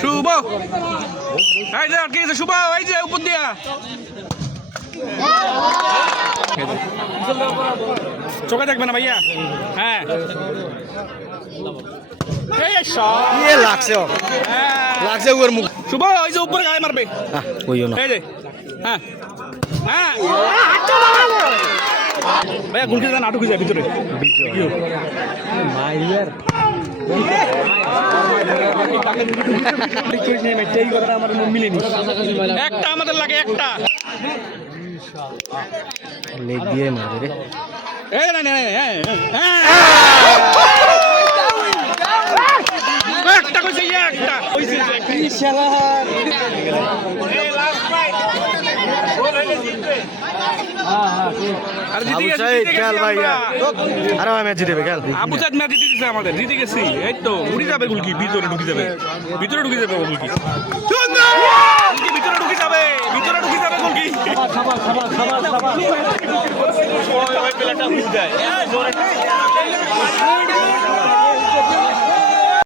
শুভ শুভ এই যে উপর দিয়া চোখে দেখবে না ভাইয়া। হ্যাঁ লাগছে লাগছে ওর মুখ শুভ ওই যে উপরে গায়ে মারবে এই যে। হ্যাঁ হ্যাঁ ভাইয়া গুলকে না ঢুকে যায় ভিতরে একটা আমাদের লাগে একটা লেগ দিয়ে মারবে রে একটা কইছে একটা আবু সাইদ ম্যাচ জিতে দিছে আমাদের, জিতে গেছি। এই তো উড়ে যাবে গুলকি, ভিতরে ঢুকে যাবে, ভিতরে ঢুকে যাবে গুলকি, ভিতরে ঢুকে যাবে, ভিতরে ঢুকে যাবে গুলকি। প্লেয়ারটা বুঝ যায়